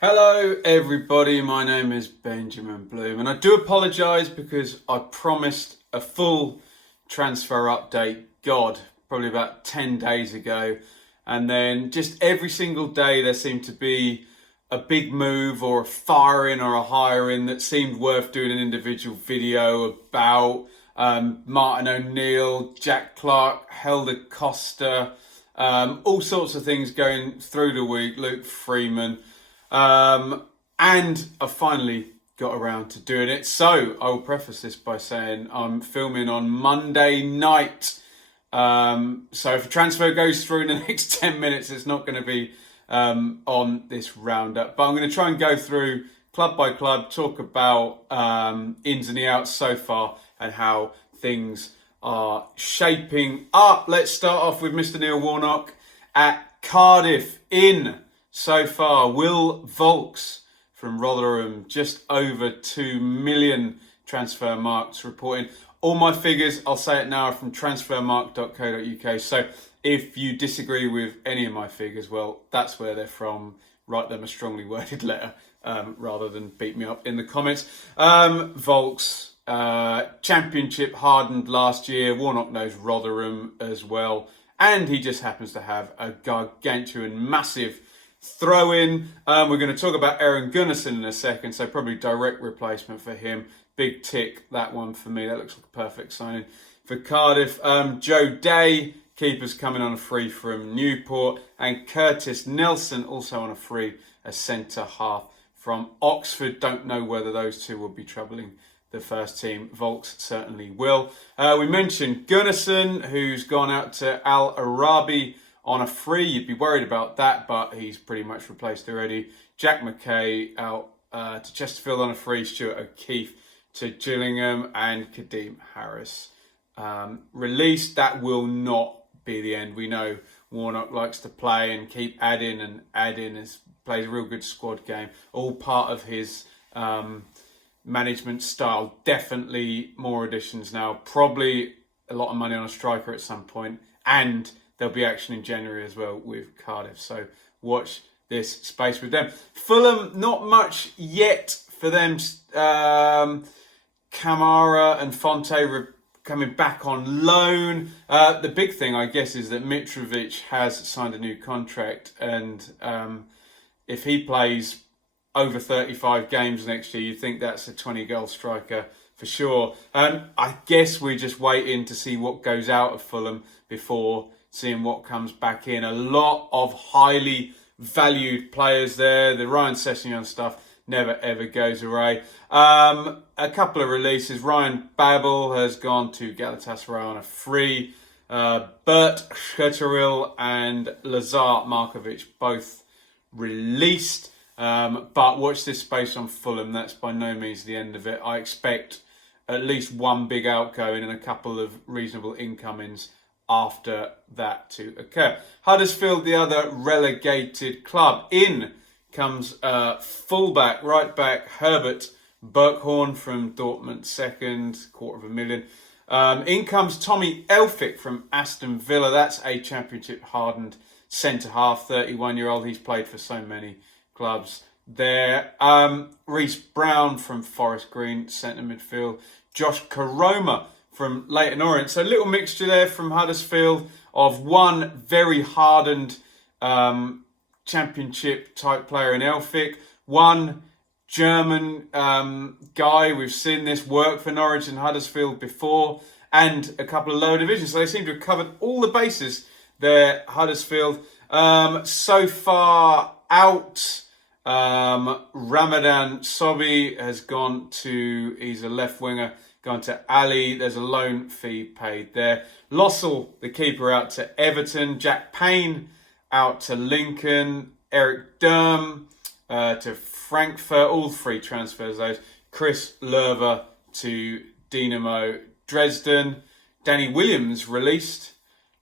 Hello everybody, my name is Benjamin Bloom and I do apologise because I promised a full transfer update, probably about 10 days ago, and then just every single day there seemed to be a big move or a firing or a hiring that seemed worth doing an individual video about. Martin O'Neill, Jack Clark, Helder Costa, all sorts of things going through the week, Luke Freeman. And I finally got around to doing it. So I will preface this by saying I'm filming on Monday night. So if a transfer goes through in the next 10 minutes, it's not going to be on this roundup. But I'm going to try and go through club by club, talk about ins and the outs so far and how things are shaping up. Let's start off with Mr. Neil Warnock at Cardiff in. So far, Will Vaulks from Rotherham, just over 2 million transfer marks reporting. All my figures, I'll say it now, are from transfermarkt.co.uk. So if you disagree with any of my figures, well, that's where they're from. Write them a strongly worded letter rather than beat me up in the comments. Vaulks, championship hardened last year. Warnock knows Rotherham as well. And he just happens to have a gargantuan, massive throw in. We're going to talk about Aaron Gunnarsson in a second, so probably direct replacement for him. Big tick, that one for me. That looks like a perfect signing for Cardiff. Joe Day, keeper's coming on a free from Newport, and Curtis Nelson also on a free, a centre half from Oxford. Don't know whether those two will be troubling the first team. Vaulks certainly will. We mentioned Gunnarsson, who's gone out to Al Arabi on a free. You'd be worried about that, but he's pretty much replaced already. Jack McKay out to Chesterfield on a free. Stuart O'Keefe to Gillingham, and Kadeem Harris released. That will not be the end. We know Warnock likes to play and keep adding and adding. Plays a real good squad game. All part of his management style. Definitely more additions now. Probably a lot of money on a striker at some point, and there'll be action in January as well with Cardiff. So watch this space with them. Fulham, not much yet for them. Kamara and Fonte coming back on loan. The big thing, I guess, is that Mitrovic has signed a new contract. And if he plays over 35 games next year, you think that's a 20-goal striker for sure. I guess we're just waiting to see what goes out of Fulham before seeing what comes back in. A lot of highly valued players there. The Ryan Sessegnon stuff never ever goes away. A couple of releases. Ryan Babel has gone to Galatasaray on a free. Bert Schuteril and Lazar Markovic both released. But watch this space on Fulham. That's by no means the end of it. I expect at least one big outgoing and a couple of reasonable incomings after that to occur. Huddersfield, the other relegated club. In comes fullback, right back, Herbert Berghorn from Dortmund, second, $250,000. In comes Tommy Elphick from Aston Villa. That's a championship hardened centre half, 31-year-old. He's played for so many clubs there. Reece Brown from Forest Green, centre midfield. Josh Karoma from Leyton Orient. So a little mixture there from Huddersfield of one very hardened championship type player in Elphick, one German guy. We've seen this work for Norwich and Huddersfield before, and a couple of lower divisions. So they seem to have covered all the bases there, Huddersfield. So far out, Ramadan Sobhi has gone to, he's a left winger, gone to Ali. There's a loan fee paid there. Lossell, the keeper, out to Everton. Jack Payne out to Lincoln. Eric Durm to Frankfurt. All three transfers those. Chris Lerver to Dinamo Dresden. Danny Williams released.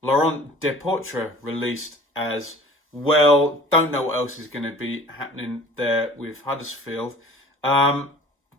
Laurent Depoitre released as well. Don't know what else is going to be happening there with Huddersfield.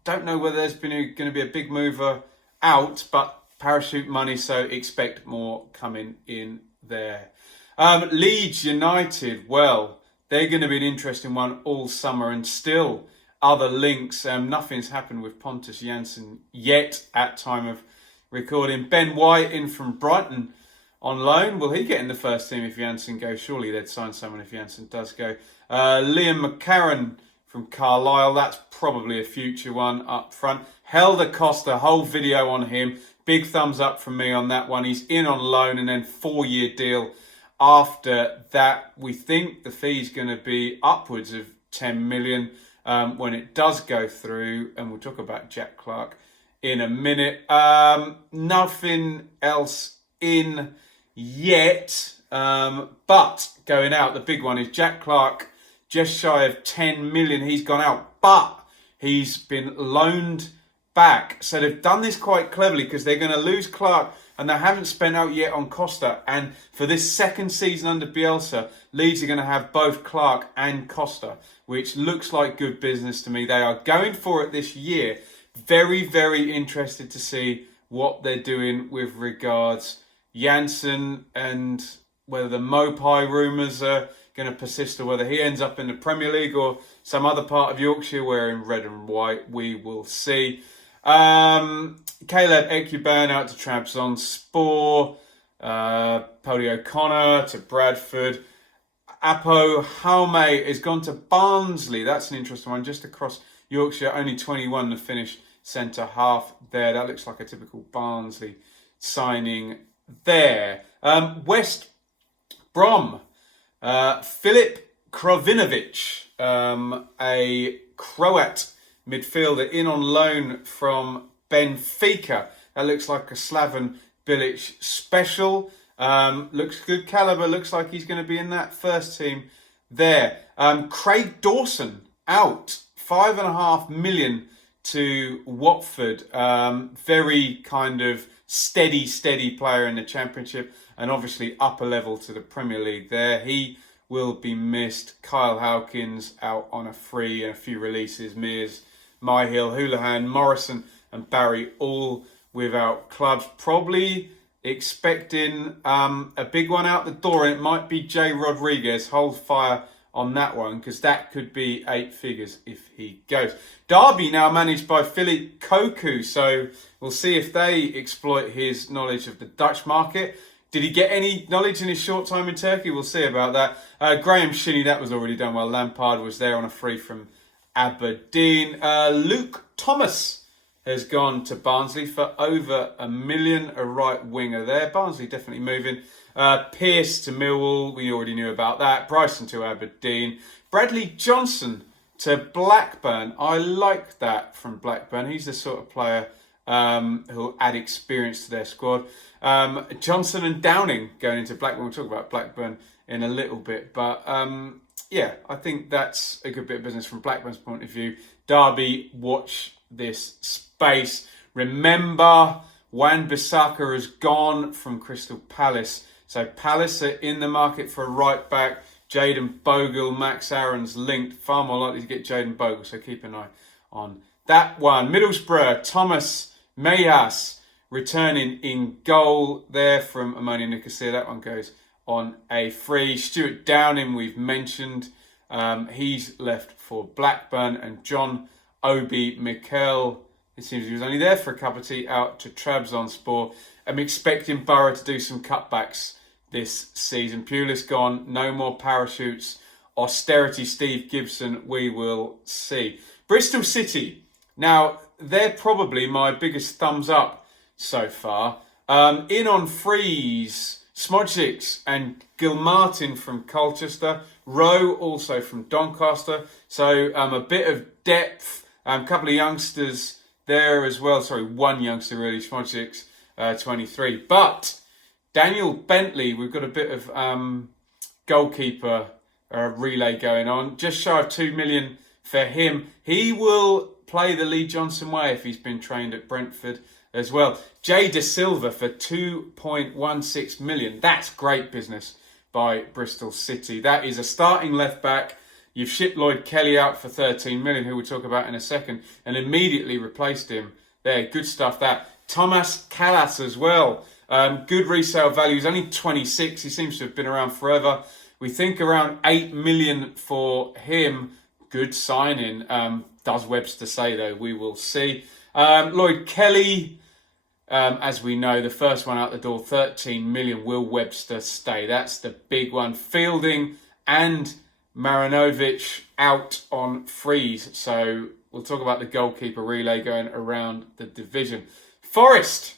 Don't know whether there's going to be a big mover out, but parachute money, so expect more coming in there. Leeds United, well, they're going to be an interesting one all summer, and still other links. Nothing's happened with Pontus Jansson yet at time of recording. Ben White in from Brighton on loan. Will he get in the first team if Jansson goes? Surely they'd sign someone if Jansson does go. Liam McCarron from Carlisle. That's probably a future one up front. Helder Costa, whole video on him. Big thumbs up from me on that one. He's in on loan and then 4-year deal after that. We think the fee's going to be upwards of 10 million when it does go through. And we'll talk about Jack Clark in a minute. Nothing else in yet. But going out, the big one is Jack Clark, just shy of 10 million. He's gone out, but he's been loaned back. So they've done this quite cleverly because they're going to lose Clark and they haven't spent out yet on Costa. And for this second season under Bielsa, Leeds are going to have both Clark and Costa, which looks like good business to me. They are going for it this year. Very, very interested to see what they're doing with regards Jansson and whether the Mopai rumours are going to persist or whether he ends up in the Premier League or some other part of Yorkshire wearing red and white. We will see. Caleb Ekuban out to Trabzonspor. Pody O'Connor to Bradford. Apo Jaume has gone to Barnsley. That's an interesting one. Just across Yorkshire, only 21 to finish centre half there. That looks like a typical Barnsley signing there. West Brom. Filip Krovinovic, a Croat midfielder in on loan from Benfica. That looks like a Slaven Bilic special. Looks good calibre. Looks like he's going to be in that first team there. Craig Dawson out. 5.5 million to Watford. Very kind of steady player in the Championship and obviously upper level to the Premier League there. He will be missed. Kyle Hawkins out on a free and a few releases. Mears, Myhill, Houlihan, Morrison and Barry all without clubs. Probably expecting a big one out the door, and it might be Jay Rodriguez. Hold fire on that one because that could be 8 figures if he goes. Derby now managed by Philippe Cocu, so we'll see if they exploit his knowledge of the Dutch market. Did he get any knowledge in his short time in Turkey? We'll see about that. Graham Shinney, that was already done well. Lampard was there on a free from Aberdeen. Luke Thomas has gone to Barnsley for over $1 million, a right winger there. Barnsley definitely moving. Pearce to Millwall, we already knew about that. Bryson to Aberdeen. Bradley Johnson to Blackburn. I like that from Blackburn. He's the sort of player who'll add experience to their squad. Johnson and Downing going into Blackburn. We'll talk about Blackburn in a little bit. But yeah, I think that's a good bit of business from Blackburn's point of view. Derby, watch this space. Remember, Wan-Bissaka has gone from Crystal Palace. So Palace are in the market for a right back. Jayden Bogle, Max Aaron's linked. Far more likely to get Jayden Bogle, so keep an eye on that one. Middlesbrough, Thomas Mejas returning in goal there from Omonia Nicosia. That one goes on a free. Stuart Downing, we've mentioned. He's left for Blackburn. And John Obi Mikel, it seems he was only there for a cup of tea, out to Trabzonspor. I'm expecting Borough to do some cutbacks this season. Pulis gone, no more parachutes. Austerity Steve Gibson, we will see. Bristol City, now they're probably my biggest thumbs up so far. In on freeze, Smodzik and Gilmartin from Colchester. Rowe also from Doncaster. So a bit of depth. A couple of youngsters there as well. Sorry, one youngster really, Smodzik, 23. But Daniel Bentley, we've got a bit of goalkeeper relay going on. Just shy of 2 million for him. He will play the Lee Johnson way if he's been trained at Brentford as well. Jay De Silva for 2.16 million. That's great business by Bristol City. That is a starting left back. You've shipped Lloyd Kelly out for 13 million, who we'll talk about in a second, and immediately replaced him there. Good stuff that. Thomas Callas as well. Good resale value. He's only 26. He seems to have been around forever. We think around 8 million for him. Good signing. Does Webster say, though? We will see. Lloyd Kelly, as we know, the first one out the door, 13 million. Will Webster stay? That's the big one. Fielding and Marinovic out on frees. So we'll talk about the goalkeeper relay going around the division. Forest,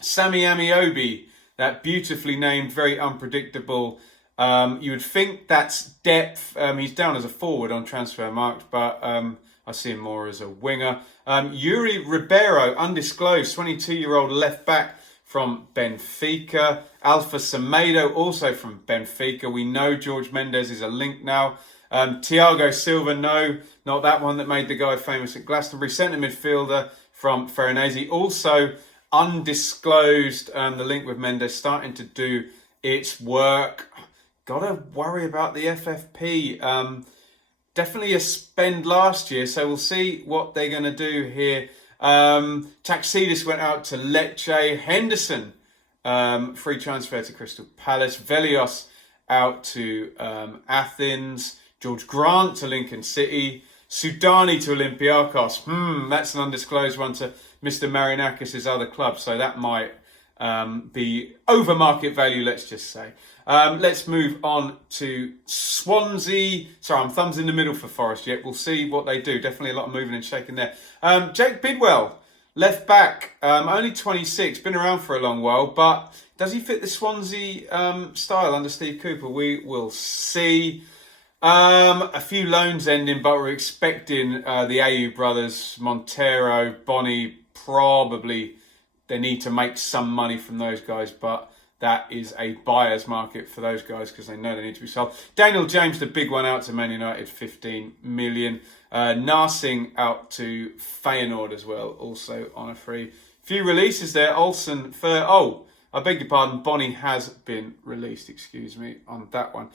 Sammy Amiobi, that beautifully named, very unpredictable. You would think that's depth. He's down as a forward on Transfermarkt, but I see him more as a winger. Yuri Ribeiro, undisclosed, 22-year-old left back from Benfica. Alpha Semedo, also from Benfica. We know George Mendes is a link now. Thiago Silva, no, not that one that made the guy famous at Glastonbury. Centre midfielder from Ferenese, also undisclosed. The link with Mendes starting to do its work. Gotta worry about the FFP. Definitely a spend last year, so we'll see what they're going to do here. Taxidis went out to Lecce. Henderson, free transfer to Crystal Palace. Velios out to Athens. George Grant to Lincoln City. Sudani to Olympiakos. That's an undisclosed one to Mr. Marinakis' other club, so that might be over market value, let's just say. Let's move on to Swansea. Sorry, I'm thumbs in the middle for Forest yet. We'll see what they do. Definitely a lot of moving and shaking there. Jake Bidwell, left back, only 26, been around for a long while, but does he fit the Swansea style under Steve Cooper? We will see. A few loans ending, but we're expecting the AU brothers, Montero, Bonnie, probably they need to make some money from those guys, but that is a buyer's market for those guys because they know they need to be sold. Daniel James, the big one, out to Man United, 15 million. Narsing out to Feyenoord as well, also on a free. Few releases there. Olsen for... I beg your pardon, Bonnie has been released, excuse me, on that one.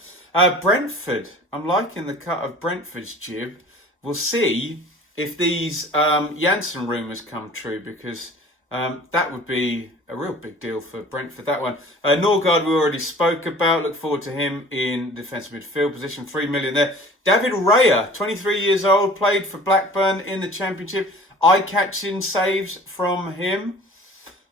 Brentford, I'm liking the cut of Brentford's jib. We'll see if these Janssen rumours come true, because that would be a real big deal for Brentford, that one. Norgard we already spoke about. Look forward to him in defensive midfield position. 3 million there. David Raya, 23 years old, played for Blackburn in the Championship. Eye-catching saves from him.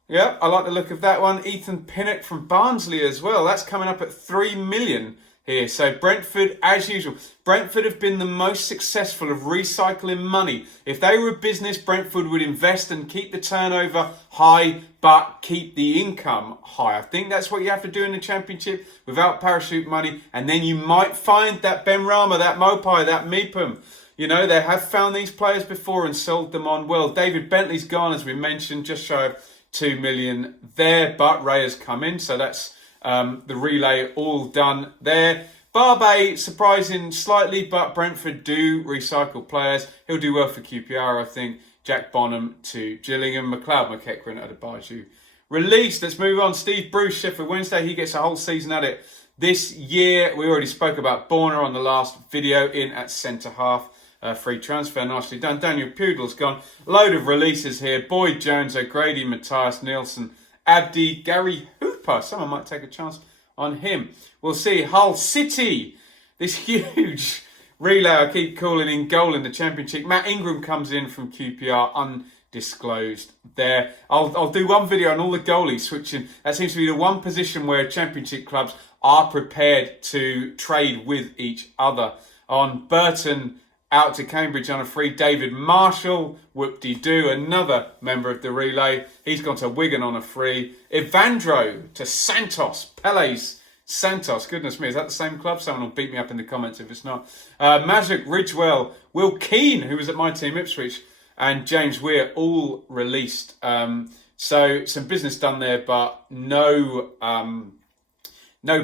Yeah, I like the look of that one. Ethan Pinnock from Barnsley as well. That's coming up at 3 million here. So Brentford, as usual. Brentford have been the most successful of recycling money. If they were a business, Brentford would invest and keep the turnover high, but keep the income high. I think that's what you have to do in the Championship without parachute money. And then you might find that Benrahma, that Mopai, that Meepham. You know, they have found these players before and sold them on well. David Bentley's gone, as we mentioned, just shy of 2 million there, but Ray has come in, so that's the relay all done there. Barbe, surprising slightly, but Brentford do recycle players. He'll do well for QPR, I think. Jack Bonham to Gillingham. McLeod McEachran at Abaju. Released, let's move on. Steve Bruce, Sheffield Wednesday. He gets a whole season at it this year. We already spoke about Borna on the last video, in at centre-half. Free transfer, nicely done. Daniel Pudle's gone. Load of releases here. Boyd Jones, O'Grady, Matthias Nielsen, Abdi, Gary Hooper. Someone might take a chance on him. We'll see. Hull City, this huge relay I keep calling in goal in the Championship. Matt Ingram comes in from QPR, undisclosed there. I'll do one video on all the goalies switching. That seems to be the one position where Championship clubs are prepared to trade with each other. On Burton, out to Cambridge on a free. David Marshall, whoop-de-doo, another member of the relay. He's gone to Wigan on a free. Evandro to Santos. Pele's Santos. Goodness me, is that the same club? Someone will beat me up in the comments if it's not. Magic Ridgewell, Will Keane, who was at my team Ipswich, and James Weir, all released. So some business done there, but no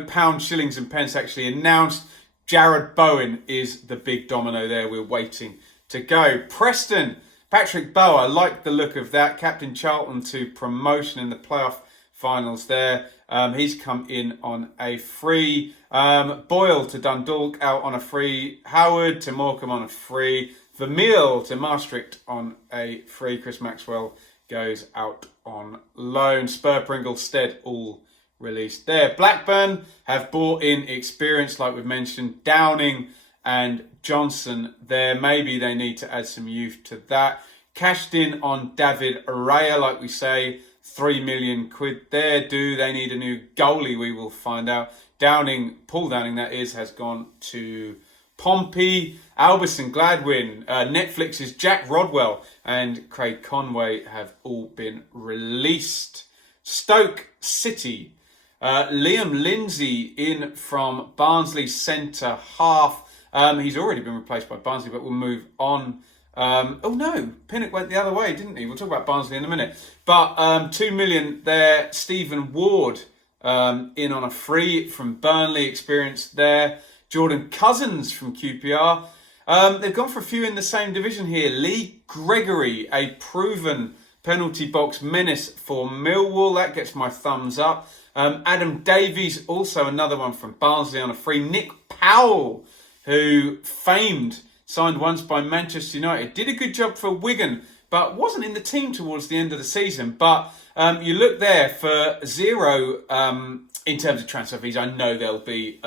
pounds, shillings and pence actually announced. Jared Bowen is the big domino there. We're waiting to go. Preston, Patrick Bowe, I like the look of that. Captain Charlton to promotion in the playoff finals there. He's come in on a free. Boyle to Dundalk out on a free. Howard to Morecambe on a free. Vermeil to Maastricht on a free. Chris Maxwell goes out on loan. Spur Pringle, Stead all released there. Blackburn have brought in experience, like we've mentioned, Downing and Johnson there. Maybe they need to add some youth to that. Cashed in on David Raya, like we say, 3 million quid there. Do they need a new goalie? We will find out. Paul Downing that is, has gone to Pompey. Albison Gladwin, Netflix's Jack Rodwell and Craig Conway have all been released. Stoke City, Liam Lindsay in from Barnsley centre half. He's already been replaced by Barnsley, but we'll move on. Oh no, Pinnock went the other way, didn't he? We'll talk about Barnsley in a minute. But 2 million there. Stephen Ward in on a free from Burnley, experience there. Jordan Cousins from QPR. They've gone for a few in the same division here. Lee Gregory, a proven penalty box menace for Millwall. That gets my thumbs up. Adam Davies, also another one from Barnsley on a free. Nick Powell, who signed once by Manchester United. Did a good job for Wigan, but wasn't in the team towards the end of the season. But you look there for zero in terms of transfer fees. I know there'll be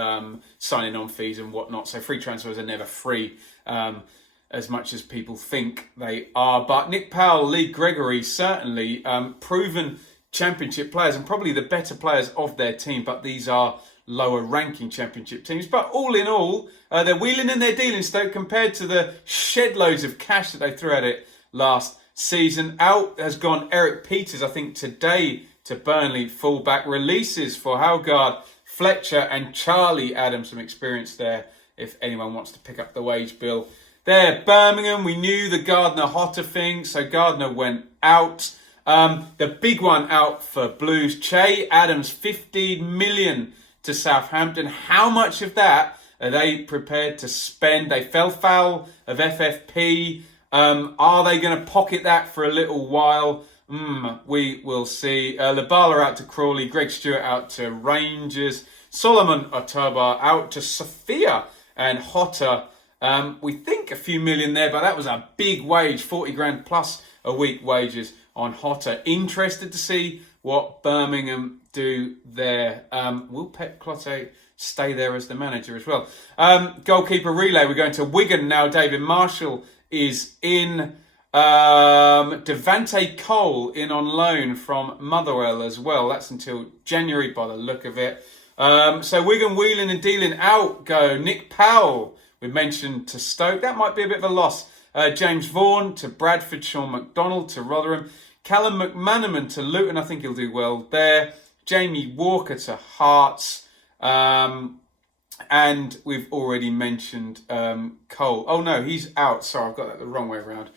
signing on fees and whatnot. So free transfers are never free as much as people think they are. But Nick Powell, Lee Gregory, certainly proven championship players and probably the better players of their team. But these are lower ranking championship teams. But all in all, they're wheeling and they're dealing, Stoke, compared to the shed loads of cash that they threw at it last season. Out has gone Eric Peters, I think today, to Burnley fullback. Releases for Halgard, Fletcher and Charlie Adams. Some experience there if anyone wants to pick up the wage bill. There, Birmingham, we knew the Gardner-Hotter thing, so Gardner went out. The big one out for Blues, Che Adams, 15 million to Southampton. How much of that are they prepared to spend? They fell foul of FFP. Are they going to pocket that for a little while? We will see. Labala out to Crawley, Greg Stewart out to Rangers, Solomon Otaba out to Sofia, and Hotter, we think a few million there, but that was a big wage, 40 grand plus a week wages on Hotter. Interested to see what Birmingham do there. Will Pep Clotte stay there as the manager as well? Goalkeeper relay, we're going to Wigan now. David Marshall is in. Devante Cole in on loan from Motherwell as well. That's until January by the look of it. So Wigan wheeling and dealing. Out go Nick Powell, we mentioned, to Stoke. That might be a bit of a loss. James Vaughan to Bradford, Sean McDonald to Rotherham, Callum McManaman to Luton. I think he'll do well there. Jamie Walker to Hearts. And we've already mentioned Cole. Oh no, he's out. Sorry, I've got that the wrong way around.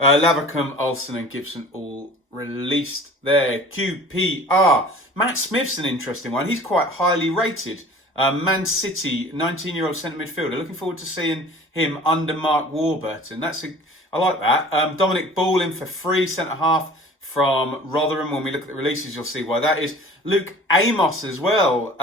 Lavercombe, Olsen and Gibson all released there. QPR. Matt Smith's an interesting one. He's quite highly rated. Man City, 19-year-old centre midfielder. Looking forward to seeing him under Mark Warburton. I like that. Dominic Ball in for free, centre half from Rotherham. When we look at the releases, you'll see why that is. Luke Amos as well.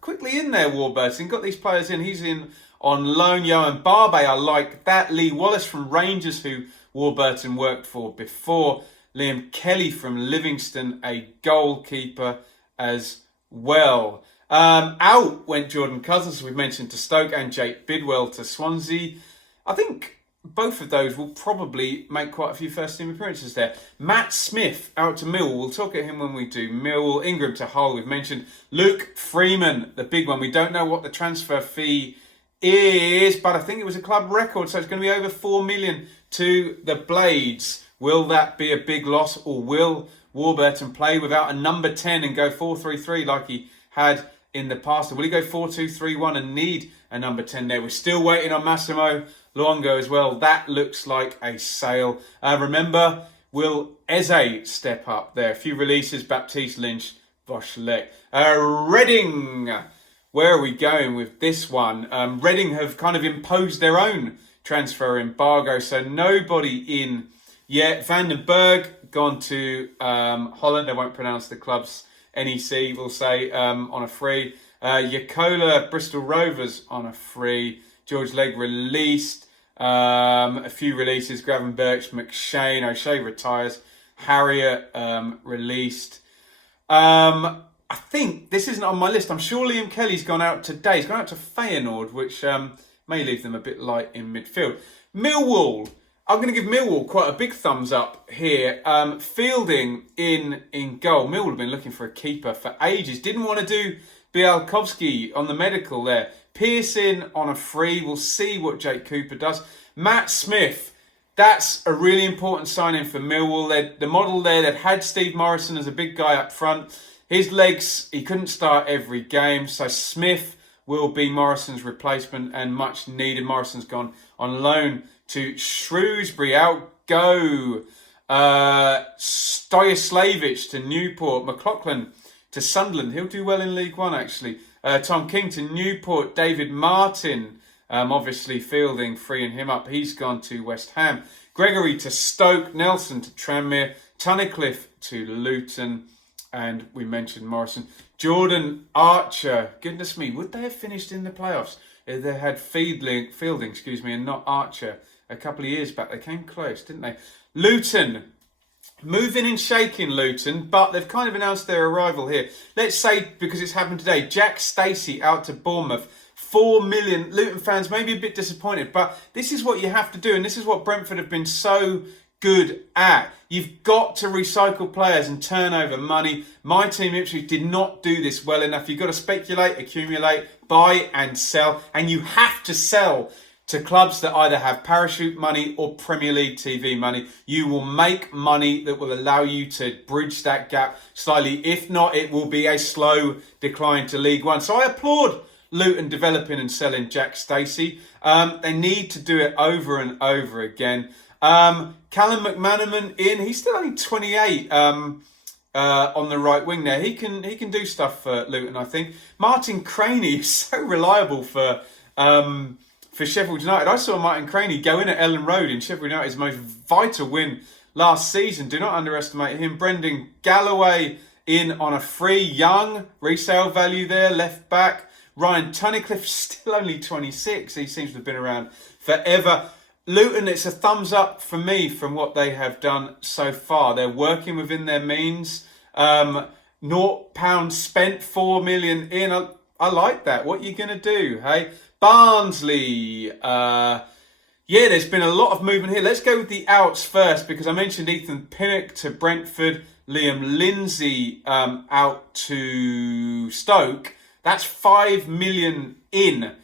Quickly in there, Warburton. Got these players in. He's in on loan. Johan Barbe, I like that. Lee Wallace from Rangers, who Warburton worked for before. Liam Kelly from Livingston, a goalkeeper as well. Out went Jordan Cousins, as we've mentioned, to Stoke, and Jake Bidwell to Swansea. I think both of those will probably make quite a few first-team appearances there. Matt Smith out to Millwall. We'll talk at him when we do Millwall. Ingram to Hull, we've mentioned. Luke Freeman, the big one. We don't know what the transfer fee is, but I think it was a club record, so it's going to be over 4 million to the Blades. Will that be a big loss, or will Warburton play without a number 10 and go 4-3-3 like he had in the past? Or will he go 4-2-3-1 and need a number 10 there? We're still waiting on Massimo Luongo as well. That looks like a sale. Remember, will Eze step up there? A few releases: Baptiste, Lynch, Voslek. Reading. Where are we going with this one? Reading have kind of imposed their own transfer embargo, so nobody in yet. Van den Berg gone to Holland. I won't pronounce the club's NEC, we'll say, on a free. Yakola, Bristol Rovers on a free. George Legg released. A few releases: Graven Birch, McShane, O'Shea retires. Harriet released. I think this isn't on my list. I'm sure Liam Kelly's gone out today. He's gone out to Feyenoord, which may leave them a bit light in midfield. Millwall. I'm going to give Millwall quite a big thumbs up here. Fielding in goal. Millwall have been looking for a keeper for ages. Didn't want to do Bialkowski on the medical there. Pearson on a free. We'll see what Jake Cooper does. Matt Smith. That's a really important signing for Millwall. The model there, they've had Steve Morrison as a big guy up front. His legs, he couldn't start every game. So Smith will be Morrison's replacement and much needed. Morrison's gone on loan to Shrewsbury. Out go Stojaslavic to Newport. McLaughlin to Sunderland. He'll do well in League One, actually. Tom King to Newport. David Martin, obviously fielding, freeing him up. He's gone to West Ham. Gregory to Stoke. Nelson to Tranmere. Tunnicliffe to Luton. And we mentioned Morrison. Jordan Archer. Goodness me, would they have finished in the playoffs if they had Fielding, and not Archer? A couple of years back, they came close, didn't they? Luton. Moving and shaking Luton, but they've kind of announced their arrival here. Let's say, because it's happened today, Jack Stacey out to Bournemouth. 4 million. Luton fans may be a bit disappointed, but this is what you have to do, and this is what Brentford have been so good at. You've got to recycle players and turn over money. My team, Ipswich, did not do this well enough. You've got to speculate, accumulate, buy and sell, and you have to sell to clubs that either have parachute money or Premier League TV money. You will make money that will allow you to bridge that gap slightly. If not, it will be a slow decline to League One. So I applaud Luton developing and selling Jack Stacey. They need to do it over and over again. Callum McManaman in. He's still only 28 on the right wing there. He can do stuff for Luton, I think. Martin Craney is so reliable for Sheffield United. I saw Martin Craney go in at Ellen Road in Sheffield United's most vital win last season. Do not underestimate him. Brendan Galloway in on a free. Young, resale value there, left back. Ryan Tunnicliffe, still only 26. He seems to have been around forever. Luton, it's a thumbs up for me from what they have done so far. They're working within their means. £0 spent, 4 million in. I like that. What are you going to do, hey? Barnsley. There's been a lot of movement here. Let's go with the outs first, because I mentioned Ethan Pinnock to Brentford. Liam Lindsay out to Stoke. That's 5 million in.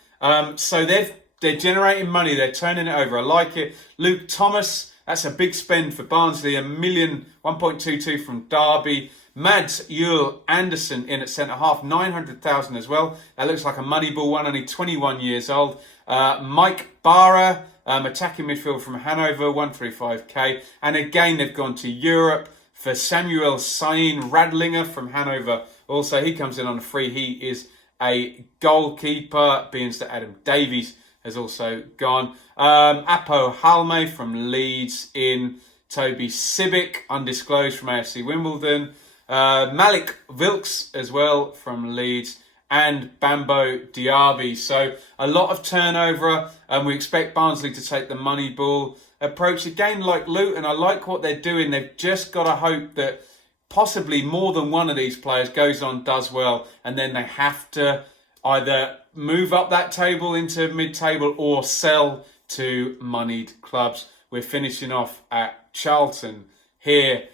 So they're generating money. They're turning it over. I like it. Luke Thomas, that's a big spend for Barnsley. 1.22 from Derby. Mads Yule Anderson in at centre-half. 900,000 as well. That looks like a money ball one, only 21 years old. Mike Barra, attacking midfield from Hanover, 135k. And again, they've gone to Europe for Samuel Sain Radlinger from Hanover. Also, he comes in on a free. He is a goalkeeper, being that Adam Davies has also gone. Apo Halme from Leeds in. Toby Sibic, undisclosed from AFC Wimbledon. Malik Vilks as well from Leeds. And Bambo Diaby. So a lot of turnover, and we expect Barnsley to take the money ball approach. Again, like Luton, I like what they're doing. They've just got to hope that possibly more than one of these players goes on, does well, and then they have to either move up that table into mid-table or sell to moneyed clubs. We're finishing off at Charlton here.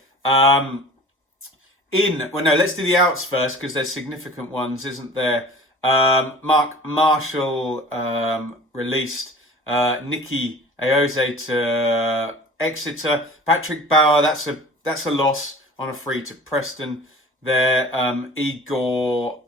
Let's do the outs first, because there's significant ones, isn't there? Mark Marshall released Nicky Aoze to Exeter. Patrick Bauer, that's a loss on a free to Preston there. Igor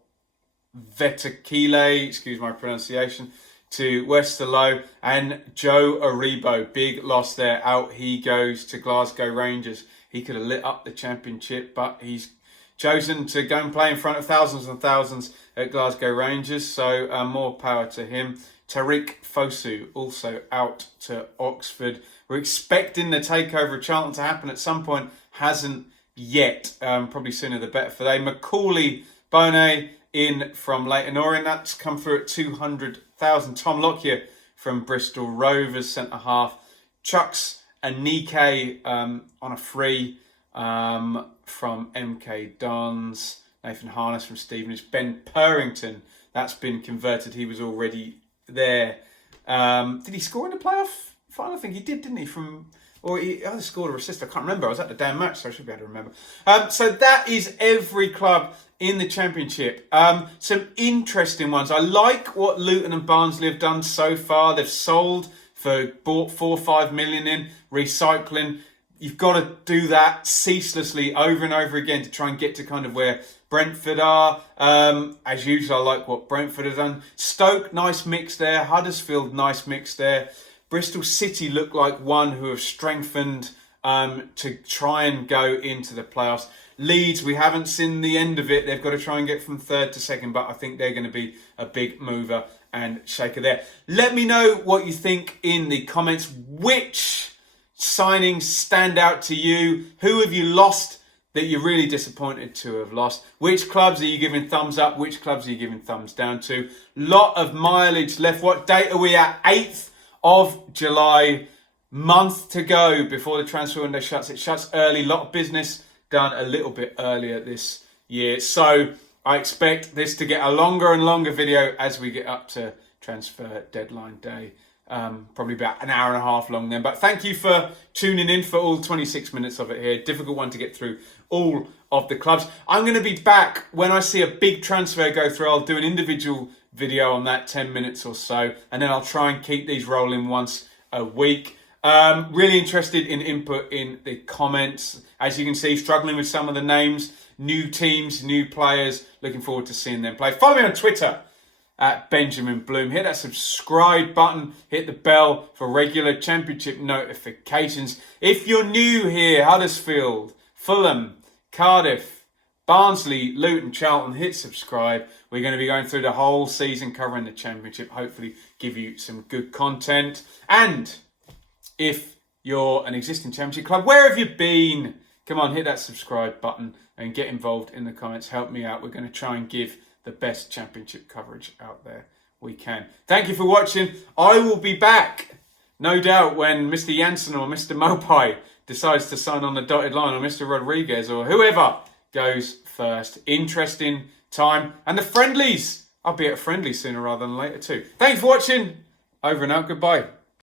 Vetakile, excuse my pronunciation, to Westerlo. And Joe Aribo, big loss there. Out he goes to Glasgow Rangers. He could have lit up the championship, but he's chosen to go and play in front of thousands and thousands at Glasgow Rangers. So more power to him. Tariq Fosu also out to Oxford. We're expecting the takeover of Charlton to happen at some point. Hasn't yet. Probably sooner the better for them. Macaulay Bone in from Leyton Orient. That's come through at 200,000. Tom Lockyer from Bristol Rovers, centre-half. Chucks and Nike on a free from MK Dons. Nathan Harness from Stevenage. Ben Purrington, that's been converted. He was already there. Did he score in the playoff final? I think he did, didn't he? Or he either scored or assist. I can't remember. I was at the damn match, so I should be able to remember. So that is every club in the Championship. Some interesting ones. I like what Luton and Barnsley have done so far. They've bought 4 or 5 million in, recycling. You've got to do that ceaselessly over and over again to try and get to kind of where Brentford are. As usual, I like what Brentford have done. Stoke, nice mix there. Huddersfield, nice mix there. Bristol City look like one who have strengthened to try and go into the playoffs. Leeds, we haven't seen the end of it. They've got to try and get from third to second, but I think they're going to be a big mover and shaker there. Let me know what you think in the comments. Which signings stand out to you? Who have you lost that you're really disappointed to have lost? Which clubs are you giving thumbs up? Which clubs are you giving thumbs down to? Lot of mileage left. What date are we at? 8th of July. Month to go before the transfer window shuts. It shuts early. Lot of business done a little bit earlier this year. So I expect this to get a longer and longer video as we get up to transfer deadline day. Probably about an hour and a half long then. But thank you for tuning in for all 26 minutes of it here. Difficult one to get through all of the clubs. I'm going to be back when I see a big transfer go through. I'll do an individual video on that, 10 minutes or so. And then I'll try and keep these rolling once a week. Really interested in input in the comments. As you can see, struggling with some of the names. New teams, new players. Looking forward to seeing them play. Follow me on Twitter at Benjamin Bloom. Hit that subscribe button. Hit the bell for regular Championship notifications. If you're new here, Huddersfield, Fulham, Cardiff, Barnsley, Luton, Charlton, hit subscribe. We're going to be going through the whole season covering the Championship. Hopefully give you some good content. And if you're an existing Championship club, where have you been? Come on, hit that subscribe button and get involved in the comments. Help me out. We're going to try and give the best Championship coverage out there we can. Thank you for watching. I will be back, no doubt, when Mr. Janssen or Mr. Mopai decides to sign on the dotted line, or Mr. Rodriguez, or whoever goes first. Interesting time. And the friendlies. I'll be at a friendly sooner rather than later too. Thanks for watching. Over and out. Goodbye.